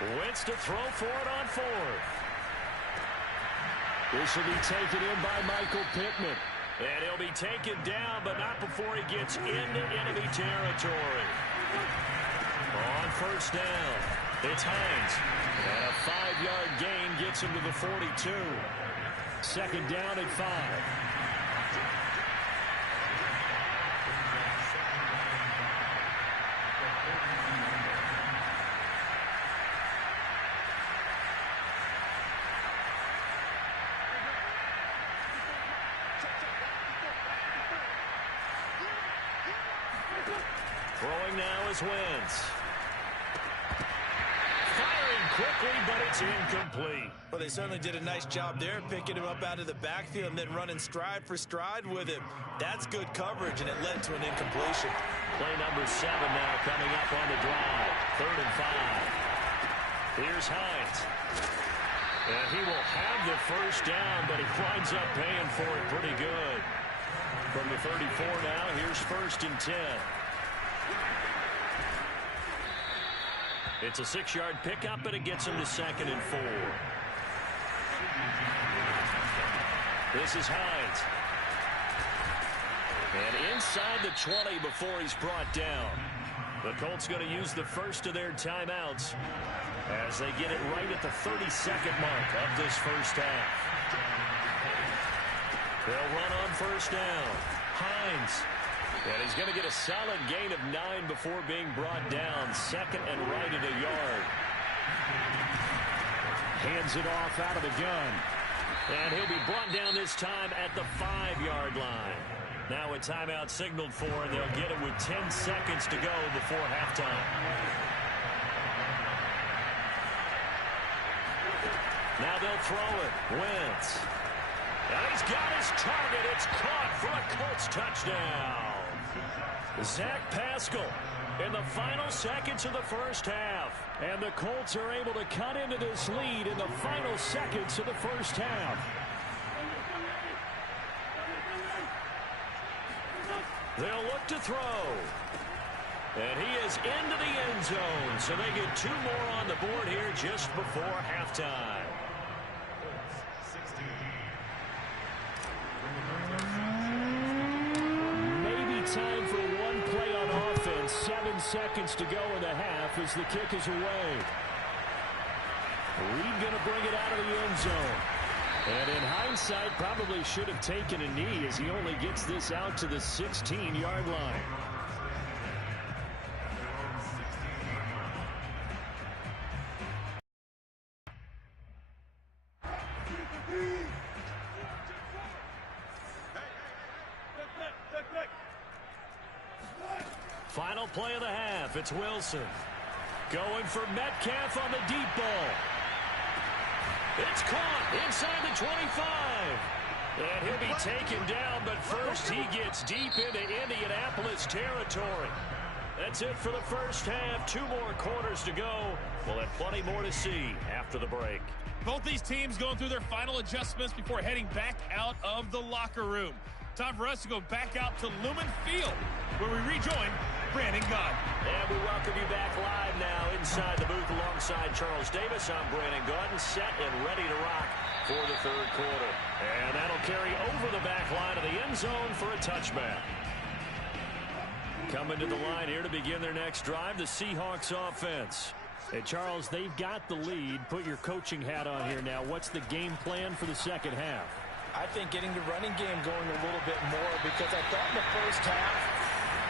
Wentz to throw for it on fourth. This will be taken in by Michael Pittman. And he'll be taken down, but not before he gets into enemy territory. On first down, it's Hines. And a 5-yard gain gets him to the 42. Second down at 5. Throwing now is Wentz. Firing quickly, but it's incomplete. Well, they certainly did a nice job there, picking him up out of the backfield and then running stride for stride with him. That's good coverage, and it led to an incompletion. Play number 7 now coming up on the drive. 3rd and 5. Here's Hines. And he will have the first down, but he winds up paying for it pretty good. From the 34 now, here's 1st and 10. It's a 6-yard pickup, and it gets him to 2nd and 4. This is Hines. And inside the 20 before he's brought down. The Colts going to use the first of their timeouts as they get it right at the 32nd mark of this first half. They'll run on first down. Hines. And he's going to get a solid gain of 9 before being brought down. 2nd and right at a yard. Hands it off out of the gun. And he'll be brought down this time at the 5-yard line. Now a timeout signaled for, and they'll get it with 10 seconds to go before halftime. Now they'll throw it. Wentz. And he's got his target. It's caught for a Colts touchdown. Zach Pascal in the final seconds of the first half. And the Colts are able to cut into this lead in the final seconds of the first half. They'll look to throw. And he is into the end zone. So they get 2 more on the board here just before halftime. Time for one play on offense. 7 seconds to go in the half as the kick is away. Reed going to bring it out of the end zone. And in hindsight, probably should have taken a knee as he only gets this out to the 16-yard line. Final play of the half. It's Wilson. Going for Metcalf on the deep ball. It's caught inside the 25. And he'll be taken down, but first he gets deep into Indianapolis territory. That's it for the first half. 2 more quarters to go. We'll have plenty more to see after the break. Both these teams going through their final adjustments before heading back out of the locker room. Time for us to go back out to Lumen Field, where we rejoin Brandon Gaudin. And we welcome you back live now inside the booth alongside Charles Davis. I'm Brandon Gaudin, set and ready to rock for the 3rd quarter. And that'll carry over the back line of the end zone for a touchback. Coming to the line here to begin their next drive, the Seahawks offense. Hey, Charles, they've got the lead. Put your coaching hat on here now. What's the game plan for the second half? I think getting the running game going a little bit more, because I thought in the first half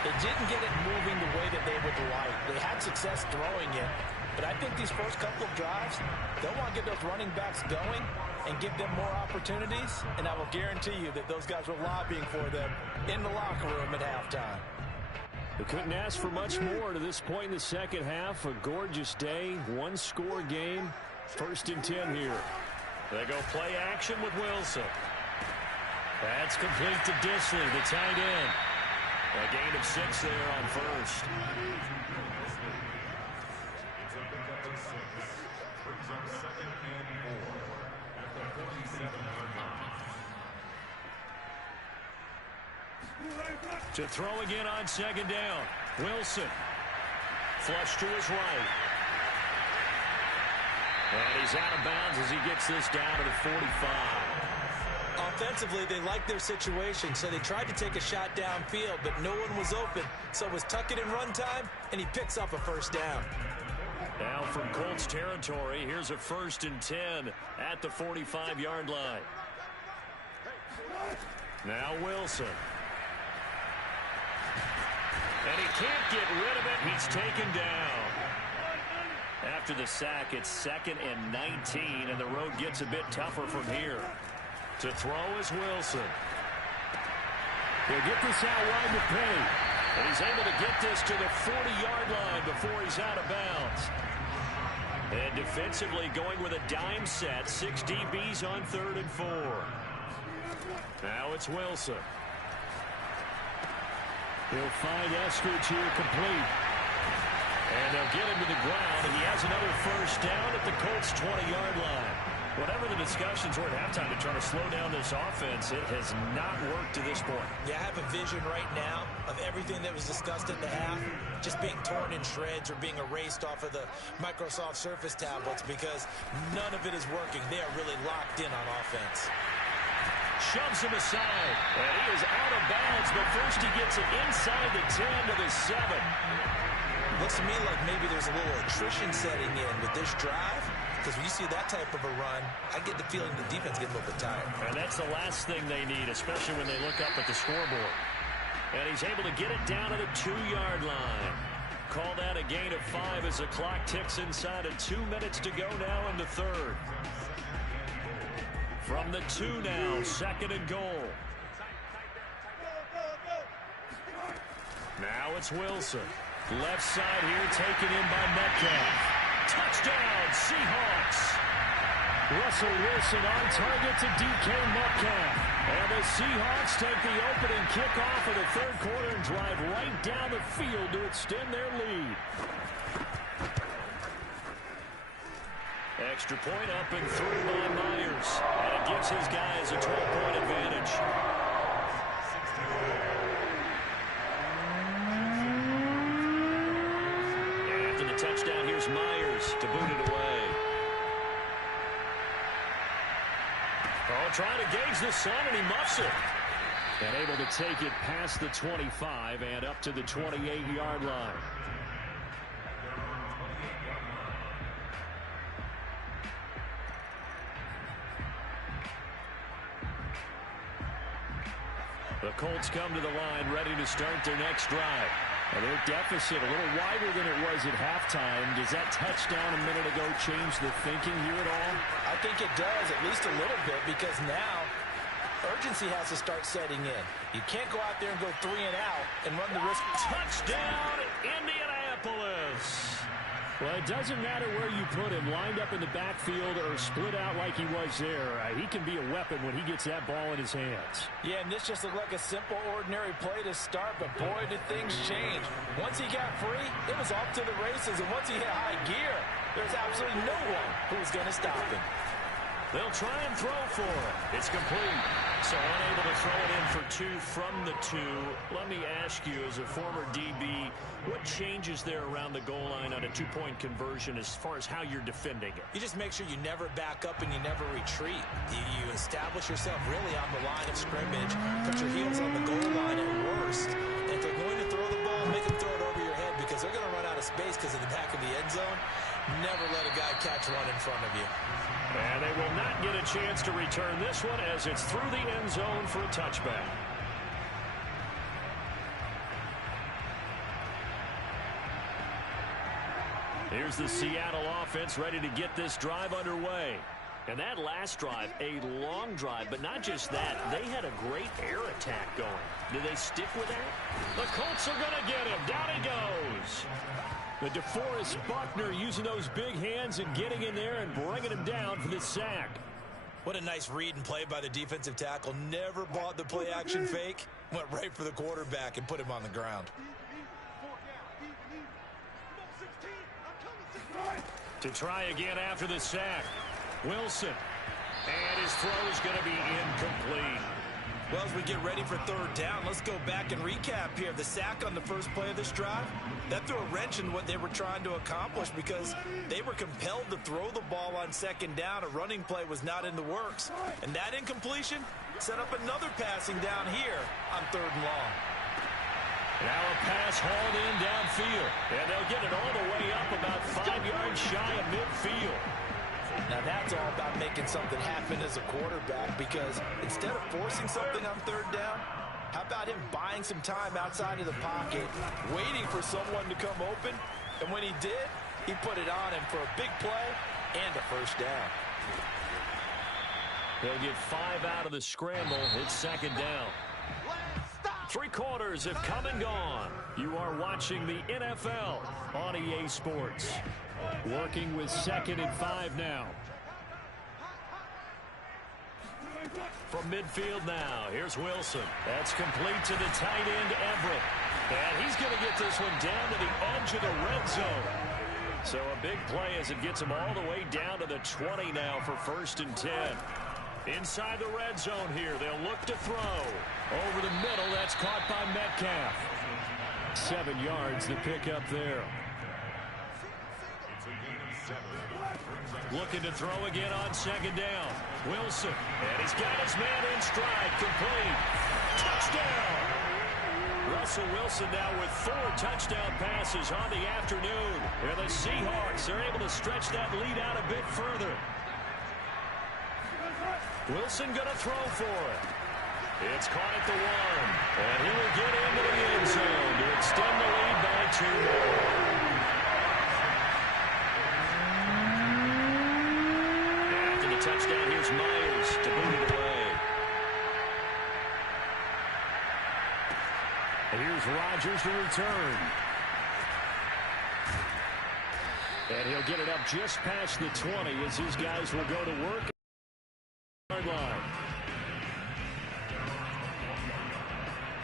they didn't get it moving the way that they would like. They had success throwing it, but I think these first couple of drives, they'll want to get those running backs going and give them more opportunities, and I will guarantee you that those guys were lobbying for them in the locker room at halftime. They couldn't ask for much more to this point in the second half. A gorgeous day, 1-score game, 1st and 10 here. They go play action with Wilson. That's complete to Disley, the tight end. A gain of 6 there on first. To throw again on second down. Wilson. Flush to his right. And he's out of bounds as he gets this down to the 45. Offensively, they liked their situation, so they tried to take a shot downfield, but no one was open. So it was tuck it in run time, and he picks up a first down. Now from Colts territory, here's a 1st and 10 at the 45-yard line. Now Wilson. And he can't get rid of it. He's taken down. After the sack, it's 2nd and 19, and the road gets a bit tougher from here. To throw is Wilson. He'll get this out wide to Penny. And he's able to get this to the 40-yard line before he's out of bounds. And defensively going with a dime set. 6 DBs on 3rd and 4. Now it's Wilson. He'll find Eskridge here complete. And they'll get him to the ground, and he has another first down at the Colts' 20-yard line. Whatever the discussions were at halftime to try to slow down this offense, it has not worked to this point. Yeah, I have a vision right now of everything that was discussed at the half just being torn in shreds or being erased off of the Microsoft Surface tablets because none of it is working. They are really locked in on offense. Shoves him aside, and he is out of bounds, but first he gets it inside the 10 to the 7. Looks to me like maybe there's a little attrition setting in with this drive, because when you see that type of a run, I get the feeling the defense getting a little bit tired. And that's the last thing they need, especially when they look up at the scoreboard. And he's able to get it down to the 2-yard line. Call that a gain of 5 as the clock ticks inside of 2 minutes to go now in the 3rd. From the 2 now, 2nd and goal. Now it's Wilson. Left side here taken in by Metcalf. Touchdown, Seahawks. Russell Wilson on target to DK Metcalf. And the Seahawks take the opening kickoff of the 3rd quarter and drive right down the field to extend their lead. Extra point up and through by Myers. And it gives his guys a 12-point advantage. After the touchdown, here's Myers to boot it away. Oh, trying to gauge the sun, and he muffs it. And able to take it past the 25 and up to the 28-yard line. The Colts come to the line ready to start their next drive. And their deficit a little wider than it was at halftime. Does that touchdown a minute ago change the thinking here at all? I think it does, at least a little bit, because now urgency has to start setting in. You can't go out there and go 3 and out and run the risk. Touchdown, Indianapolis! Well, it doesn't matter where you put him, lined up in the backfield or split out like he was there. He can be a weapon when he gets that ball in his hands. Yeah, and this just looked like a simple, ordinary play to start, but boy, did things change. Once he got free, it was off to the races, and once he hit high gear, there's absolutely no one who was going to stop him. They'll try and throw for it. It's complete. So unable to throw it in for 2 from the 2. Let me ask you, as a former DB, what changes there around the goal line on a 2-point conversion as far as how you're defending it? You just make sure you never back up and you never retreat. You establish yourself really on the line of scrimmage, put your heels on the goal line at worst. And if they're going to throw the ball, make them throw it over your head because they're going to run out of space because of the back of the end zone. Never let a guy catch one in front of you. And they will not get a chance to return this one as it's through the end zone for a touchback. Here's the Seattle offense ready to get this drive underway. And that last drive, a long drive, but not just that. They had a great air attack going. Do they stick with that? The Colts are going to get him. Down he goes. The DeForest Buckner using those big hands and getting in there and bringing him down for the sack. What a nice read and play by the defensive tackle. Never bought the play-action fake. Went right for the quarterback and put him on the ground. To try again after the sack. Wilson. And his throw is going to be incomplete. Well, as we get ready for third down, let's go back and recap here. The sack on the first play of this drive, that threw a wrench in what they were trying to accomplish because they were compelled to throw the ball on second down. A running play was not in the works. And that incompletion set up another passing down here on third and long. Now a pass hauled in downfield. And they'll get it all the way up about 5 yards shy of midfield. Now that's all about making something happen as a quarterback, because instead of forcing something on third down, how about him buying some time outside of the pocket, waiting for someone to come open, and when he did, he put it on him for a big play and a first down. They'll get 5 out of the scramble. It's second down. 3 quarters have come and gone. You are watching the NFL on EA Sports. Working with 2nd and 5 now. From midfield now, here's Wilson. That's complete to the tight end, Everett. And he's going to get this one down to the edge of the red zone. So a big play as it gets him all the way down to the 20 now for 1st and 10. Inside the red zone here, they'll look to throw. Over the middle, that's caught by Metcalf. 7 yards the pickup there. Looking to throw again on second down. Wilson, and he's got his man in stride, complete. Touchdown! Russell Wilson now with 4 touchdown passes on the afternoon. And the Seahawks are able to stretch that lead out a bit further. Wilson going to throw for it. It's caught at the 1. And he will get into the end zone to extend the lead by 2 more. Touchdown, here's Myers to boot it away. And here's Rodgers to return. And he'll get it up just past the 20 as his guys will go to work. Line.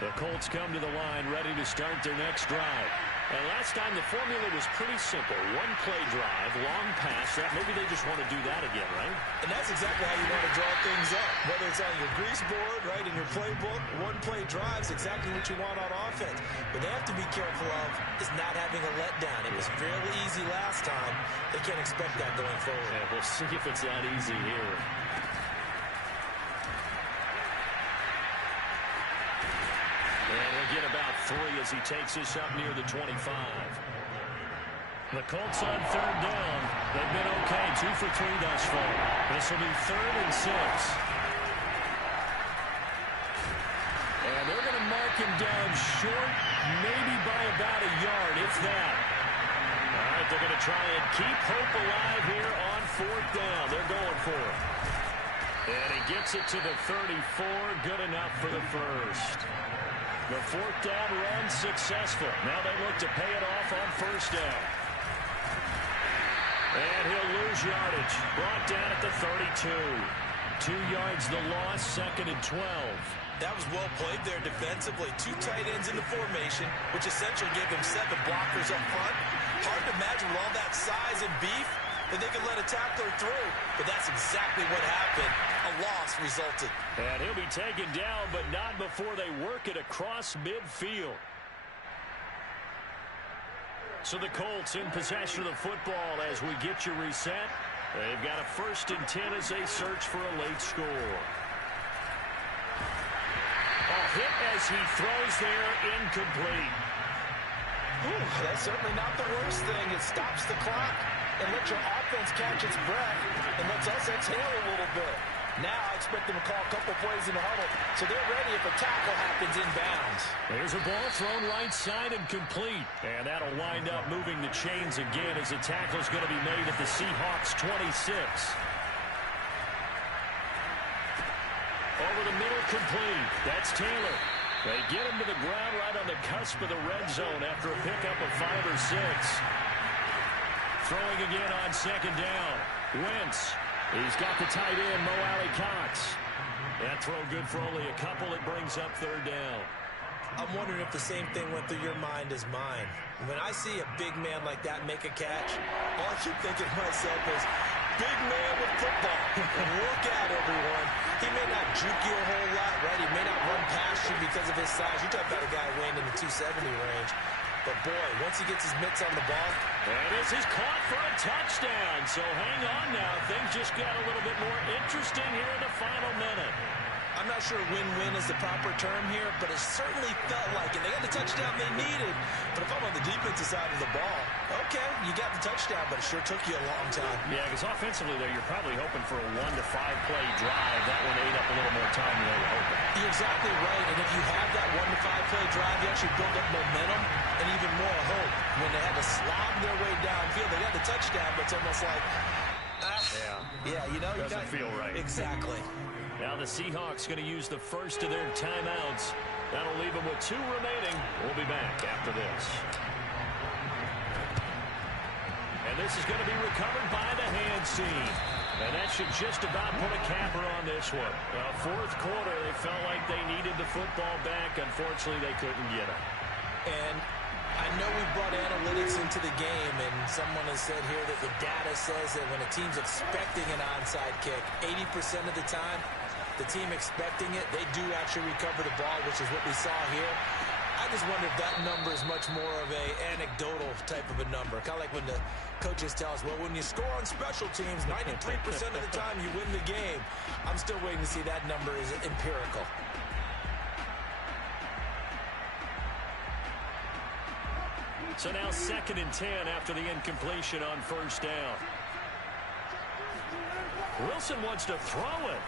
The Colts come to the line ready to start their next drive. And last time the formula was pretty simple. 1-play drive, long pass. That maybe they just want to do that again, right? And that's exactly how you want to draw things up. Whether it's on your grease board, right, in your playbook, 1-play drives exactly what you want on offense. But they have to be careful of is not having a letdown. It was fairly easy last time. They can't expect that going forward. Yeah, we'll see if it's that easy here. And we'll get about 3 as he takes this up near the 25. The Colts on third down. They've been okay, 2 for 3 thus far. This will be 3rd and 6. And they're going to mark him down short, maybe by about a yard, if that. All right, they're going to try and keep hope alive here on 4th down. They're going for it. And he gets it to the 34, good enough for the first. The 4th down run successful. Now they look to pay it off on 1st down. And he'll lose yardage. Brought down at the 32. 2 yards the loss, 2nd and 12. That was well played there defensively. 2 tight ends in the formation, which essentially gave them 7 blockers up front. Hard to imagine with all that size and beef that they could let a tackler through. But that's exactly what happened. A loss resulted. And he'll be taken down, but not before they work it across midfield. So the Colts in possession of the football as we get you reset. They've got a 1st and 10 as they search for a late score. A hit as he throws there, incomplete. Ooh, that's certainly not the worst thing. It stops the clock and lets your offense catch its breath and lets us exhale a little bit. Now I expect them to call a couple plays in the huddle, so they're ready if a tackle happens inbounds. There's a ball thrown right side and complete. And that'll wind up moving the chains again as the tackle's going to be made at the Seahawks 26. Over the middle, complete. That's Taylor. They get him to the ground right on the cusp of the red zone after a pickup of 5 or 6. Throwing again on 2nd down. Wentz. He's got the tight end, Mo Alley-Cox. That throw good for only a couple. It brings up 3rd down. I'm wondering if the same thing went through your mind as mine. When I see a big man like that make a catch, all I keep thinking to myself is, big man with football. Look out, everyone. He may not juke you a whole lot, right? He may not run past you because of his size. You're talking about a guy weighing in the 270 range. But, boy, once he gets his mitts on the ball. And this is caught for a touchdown. So hang on now. Things just got a little bit more interesting here in the final minute. I'm not sure win-win is the proper term here, but it certainly felt like it. They got the touchdown they needed. But if I'm on the defensive side of the ball, okay, you got the touchdown, but it sure took you a long time. Yeah, because offensively, though, you're probably hoping for a 1 to 5 play drive. That one ate up a little more time than they were hoping. You're exactly right. And if you have that 1 to 5 play drive, you actually build up momentum and even more hope. When they had to slog their way downfield, they got the touchdown, but it's almost like, yeah, you know, doesn't feel right. Exactly. Now the Seahawks going to use the first of their timeouts. That'll leave them with 2 remaining. We'll be back after this. And this is going to be recovered by the hands team. And that should just about put a capper on this one. Fourth quarter, they felt like they needed the football back. Unfortunately, they couldn't get it. And I know we brought analytics into the game, and someone has said here that the data says that when a team's expecting an onside kick, 80% of the time, the team expecting it, they do actually recover the ball, which is what we saw here. I just wonder if that number is much more of a anecdotal type of a number. Kind of like when the coaches tell us, well, when you score on special teams, 93% of the time you win the game. I'm still waiting to see that number is empirical. So now 2nd and 10 after the incompletion on first down. Wilson wants to throw it.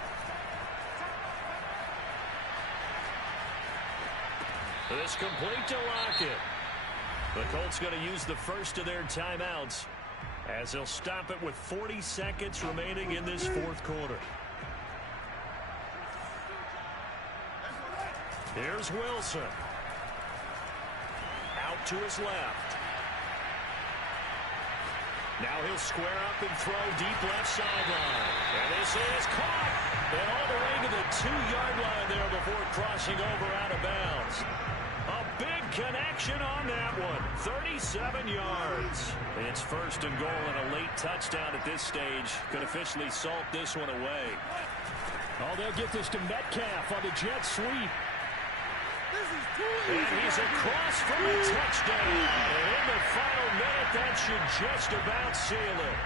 This complete to Lockett. The Colts going to use the first of their timeouts as they'll stop it with 40 seconds remaining in this fourth quarter. Here's Wilson. Out to his left. Now he'll square up and throw deep left sideline. And this is caught. And all the way to the 2-yard line there before crossing over out of bounds. A big connection on that one. 37 yards. It's 1st and goal and a late touchdown at this stage. Could officially salt this one away. Oh, they'll get this to Metcalf on the jet sweep. And he's across for a touchdown. And in the final minute, that should just about seal it.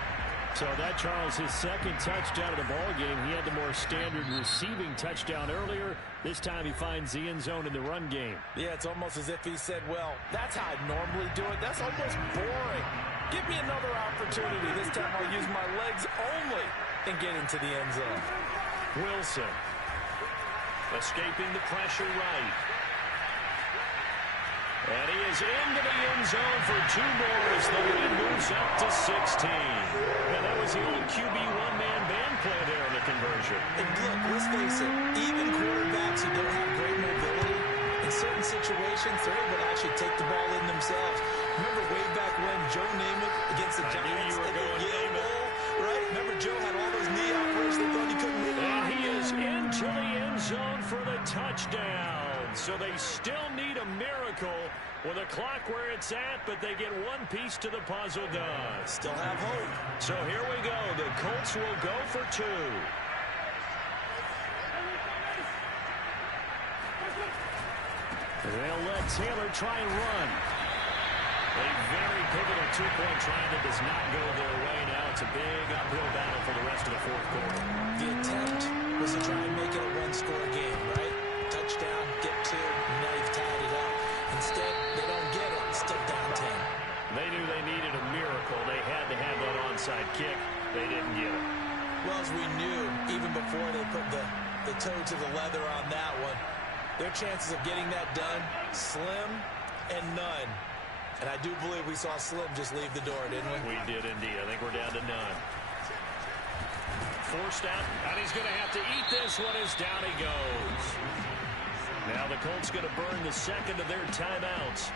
So that, Charles, his 2nd touchdown of the ball game. He had the more standard receiving touchdown earlier. This time he finds the end zone in the run game. Yeah, it's almost as if he said, well, that's how I normally do it. That's almost boring. Give me another opportunity. This time I'll use my legs only and get into the end zone. Wilson escaping the pressure right. And he is into the end zone for 2 more as the lead moves up to 16. And that was the old QB one-man band play there in the conversion. And look, let's face it, even quarterbacks who don't have great mobility, in certain situations, they're able to actually take the ball in themselves. Remember way back when Joe Namath against the Giants? I knew you were going Namath, right? Remember Joe had all those knee operators they thought he couldn't hit. And he is into the end zone for the touchdown. So they still need a miracle with a clock where it's at, but they get one piece to the puzzle done. Still have hope. So here we go. The Colts will go for 2. They'll let Taylor try and run. A very pivotal 2-point try that does not go their way. Now it's a big uphill battle for the rest of the fourth quarter. The attempt was to try and make it a 1-score game, right? Touchdown, get 2, now you've tied it up. Instead, they don't get it. Still down 10. They knew they needed a miracle. They had to have that onside kick. They didn't get it. Well, as we knew, even before they put the toe to the leather on that one, their chances of getting that done, slim and none. And I do believe we saw Slim just leave the door, didn't we? We did indeed. I think we're down to none. Forced out, and he's going to have to eat this one as down he goes. Now the Colts going to burn the 2nd of their timeouts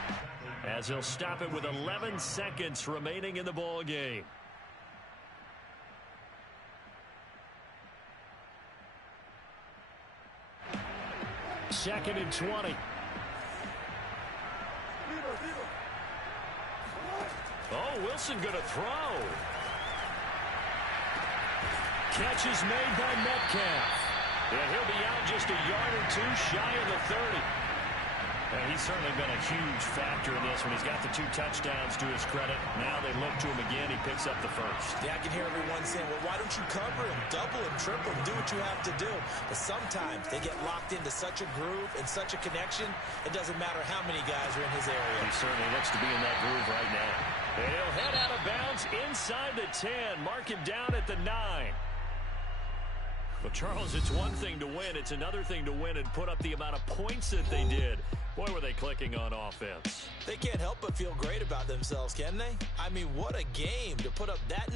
as they'll stop it with 11 seconds remaining in the ball game. Second and 20. Oh, Wilson going to throw. Catch is made by Metcalf. And he'll be out just a yard or two shy of the 30. And he's certainly been a huge factor in this when he's got the 2 touchdowns to his credit. Now they look to him again. He picks up the first. Yeah, I can hear everyone saying, well, why don't you cover him, double him, triple him, do what you have to do. But sometimes they get locked into such a groove and such a connection, it doesn't matter how many guys are in his area. He certainly looks to be in that groove right now. And he'll head out of bounds inside the 10. Mark him down at the 9. Well, Charles, it's one thing to win. It's another thing to win and put up the amount of points that they did. Boy, were they clicking on offense. They can't help but feel great about themselves, can they? I mean, what a game to put up that number.